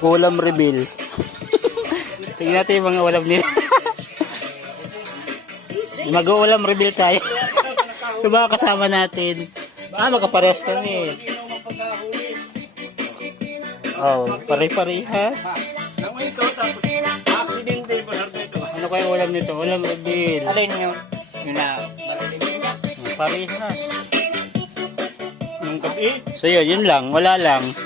Ulam reveal. Tingnan natin yung mga ulam nila. Mag-uulam reveal tayo. So baka kasama natin. Magkaparehas kami. Oh, pare-parehas. Ano kaya ulam nito? Ulam reveal. Alin nyo? Yun na, marilibin niya. Parehas. Nung gabi. So yun lang. Wala lang.